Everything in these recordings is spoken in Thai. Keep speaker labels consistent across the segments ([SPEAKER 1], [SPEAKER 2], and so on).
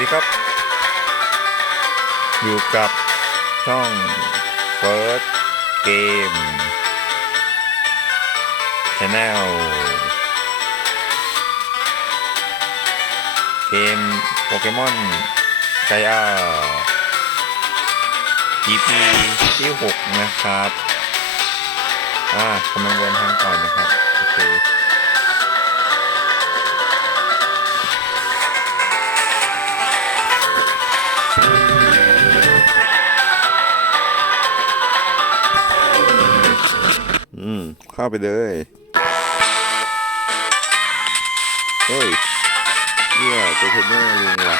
[SPEAKER 1] ดีครับ อยู่กับช่อง First Game Channel เกมโปเกมอนไกอา EP ที่ 6 นะครับ อ่ากำลังเดินทางก่อนนะครับ โอเค เข้าไปเลยเฮ้ยเนี่ยจะเห็นแม่ลิงว่ะ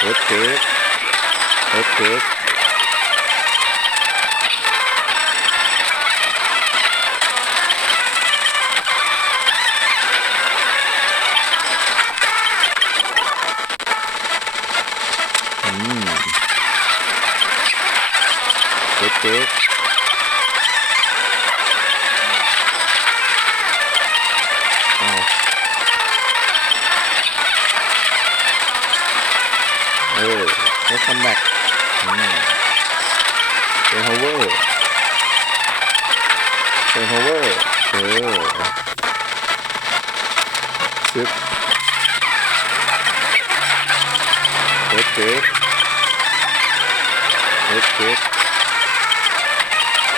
[SPEAKER 1] เฮ็ดเค้กเฮ็ดเค้ก เฮ็ดเค้กอ้าวเออเฮ็ดคัมแบ็กอืมเป็น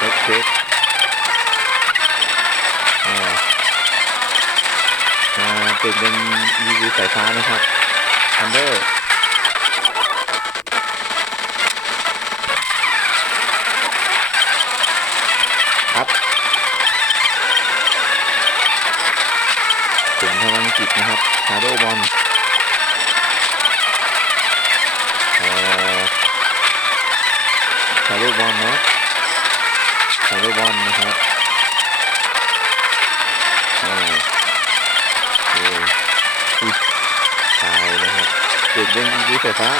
[SPEAKER 1] โฮเวอร์เป็นโฮเวอร์เออซึบเฮ็ดเค้กเฮ็ดเค้กเฮ็ดเค้กอ่าติดเป็นยีวีสายฟ้านะครับทันเดอร์ครับถึงพลังจิตนะครับชาโดบอลเอ่อชาโดบอลเนาะ ชาโดบอลนะครับอ่โอเคอุ๊ยตายนะครับจุดเป็นที่ไฟฟ้า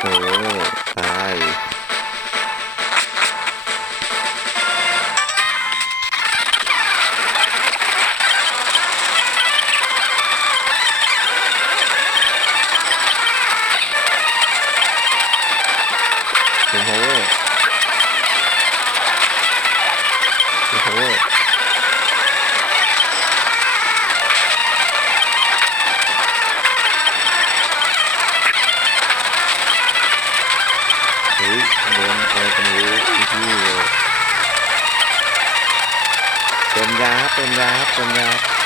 [SPEAKER 1] โอ้ตาย ครับเติมยาครับเติมยา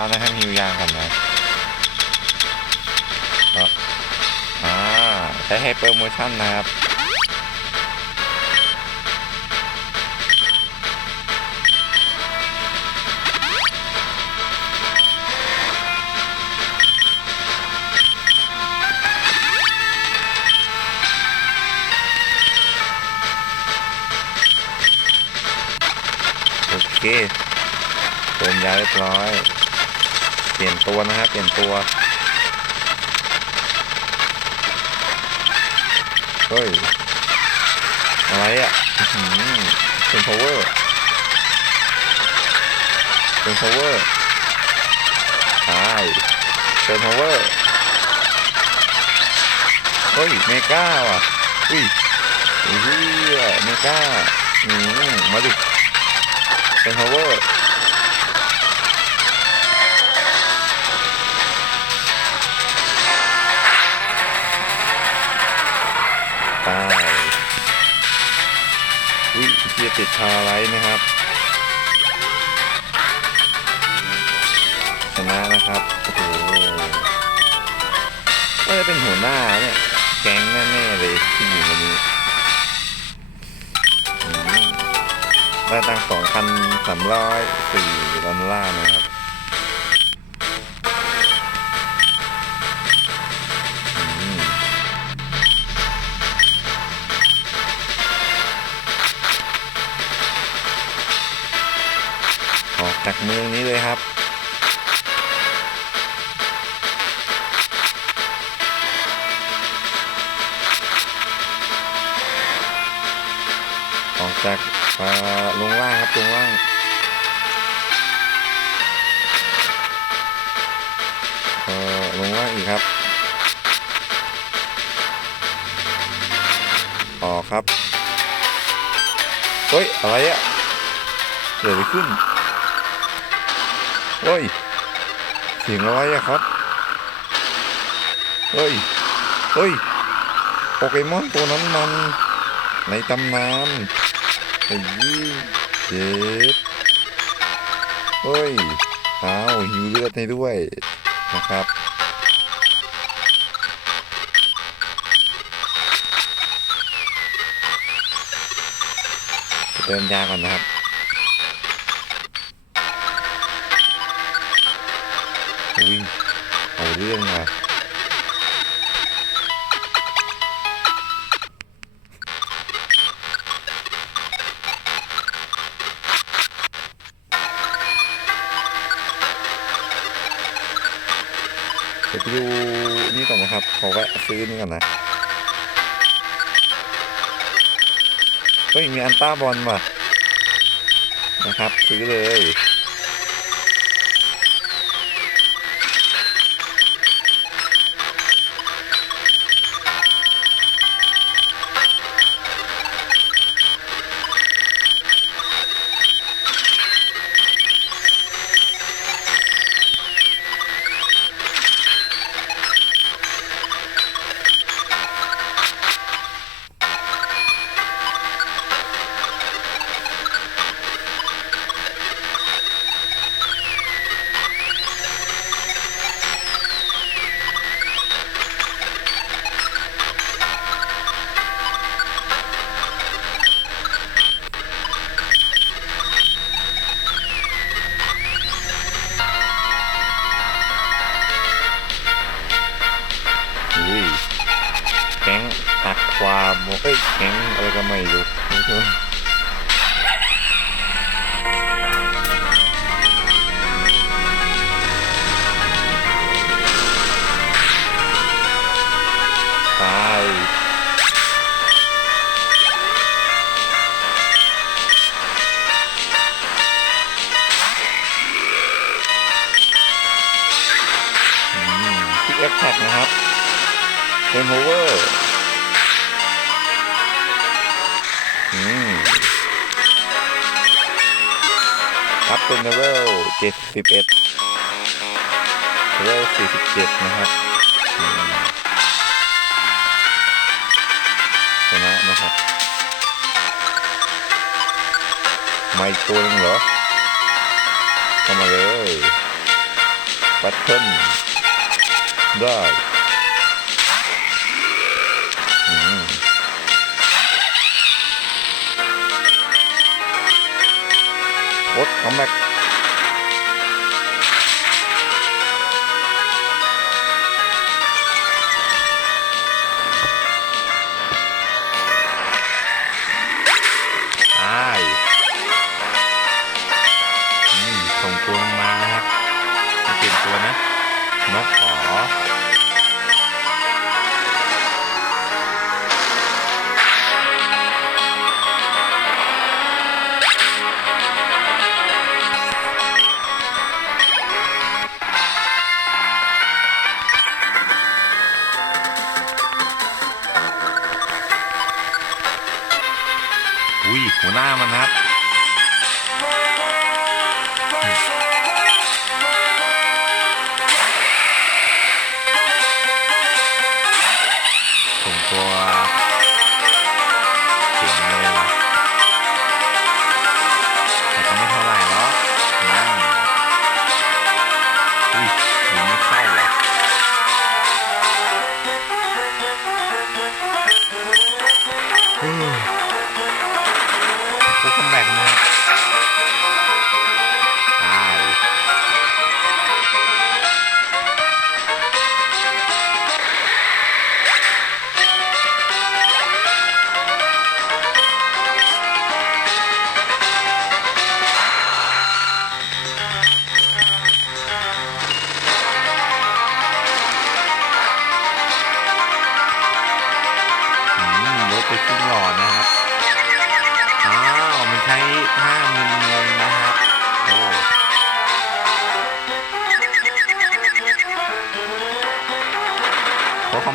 [SPEAKER 1] าวนะครับฮิวยาวก่อนนะอ่าใช้ไฮเปอร์โมชั่นนะครับโอเคเติมยาเรียบร้อย ปลี่ยนตัวนะครับ เปลี่ยนตัวเฮ้ยอะไรอะอื้อหือเป็น power เป็น power ใช่เป็น power เฮ้ยเมกาว่ะอุ้ยเหี้ยเมกาอืมมาดิเป็น power เอุ้ยเทียติดคาไลท์นะครับ ชนะนะครับโอ้โหก็จะเป็นหัวหน้าเนี่ยแก๊งแน่ๆเลยที่อยู่วันนี้ได้ตังสองพันสามร้อยสี่ดอลลาร์นะครับ เอ่อลงล่างอีกครับ ออกครับ เฮ้ย อะไรอะเกิดอะไรขึ้น เฮ้ย เสียงอะไรอะครับ เฮ้ย เฮ้ย โปเกมอนตัวนั้นมันในตำนานไอ้ยี่เจ็ดเฮ้ยอ้าวหิวเลือดให้ด้วย นะครับ เติมยาก่อนนะครับวิ่งเอาเรื่องว่ะ เดี๋ยวไปดูนี่ก่อนนะครับขอแวะซื้อนี่ก่อนนะเฮ้ยมีอันต้าบอลว่ะนะครับ ซื้อเลยอุ้ย ความเอ้ยแข็งอะไรก็ไม่รู้ตายเอฟแท็กนะครับเกมโอเวอร์ อัพเป็นเลเวล71เลเวล47 นะครับชนะนะครับไม่ตัวหนึงเหรอ เข้ามาเลยบัตเทิลได้ โอ๊ตคัมแบ็กส่งตัวมานะครับไม่เปลี่ยนตัวนะนกขอ น้ามันครับ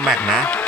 [SPEAKER 1] แม็กนะ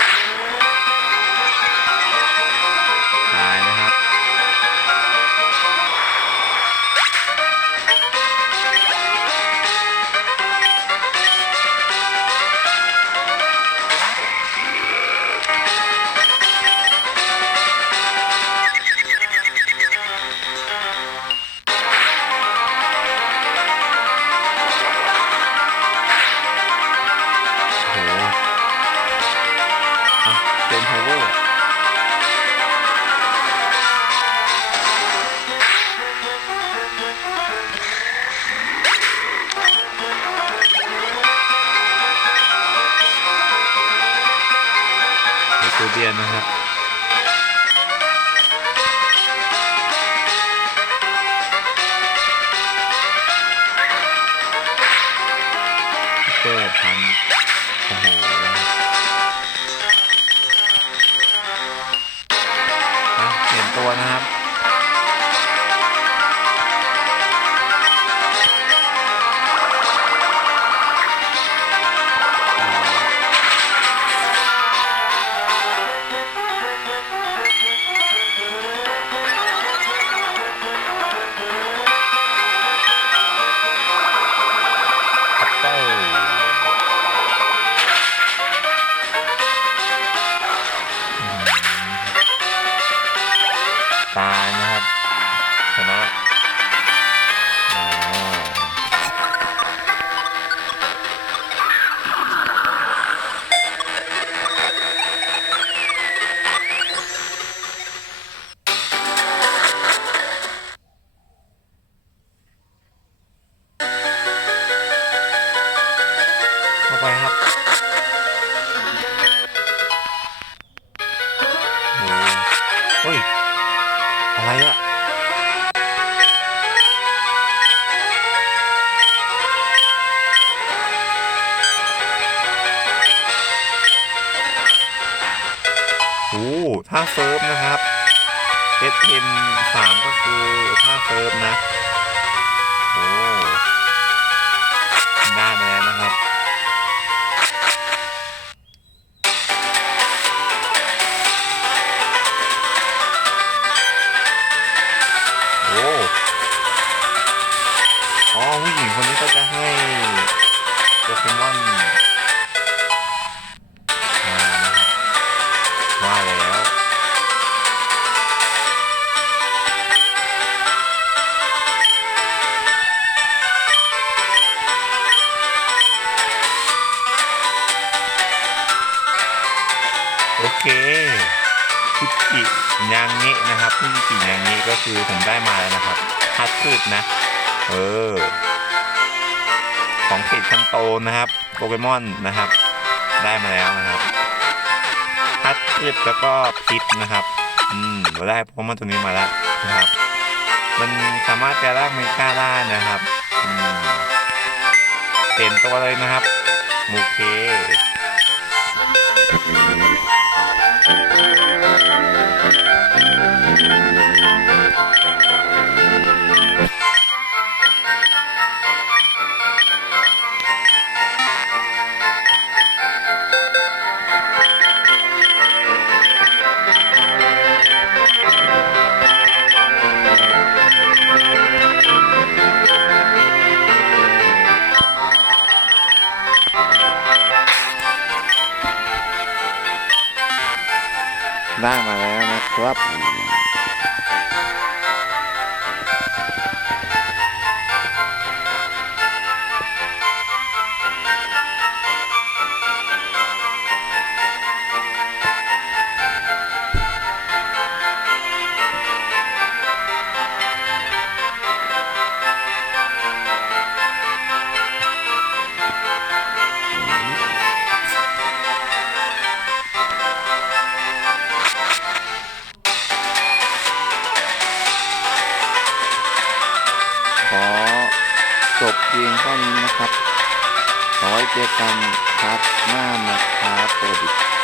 [SPEAKER 1] เปิดพันโอ้โหอะเปลี่ยนตัวนะครับ เคคุจิยางเงะนะครับคุจิยางเงะก็คือผมได้มาแล้วนะครับฮัตสึนะ เออ ของเขตคันโตนะครับโปเกมอนนะครับ ได้มาแล้วนะครับฮัตสึแล้วก็พิษนะครับ อืมเราได้โปเกมอนตัวนี้มาแล้วนะครับ มันสามารถแปลร่างเมกาได้นะครับเปลี่ยนตัวเลยนะครับ โอเค Música ได้มาแล้วนะครับ เจอกันครับหน้านะครับสวัสดีครับ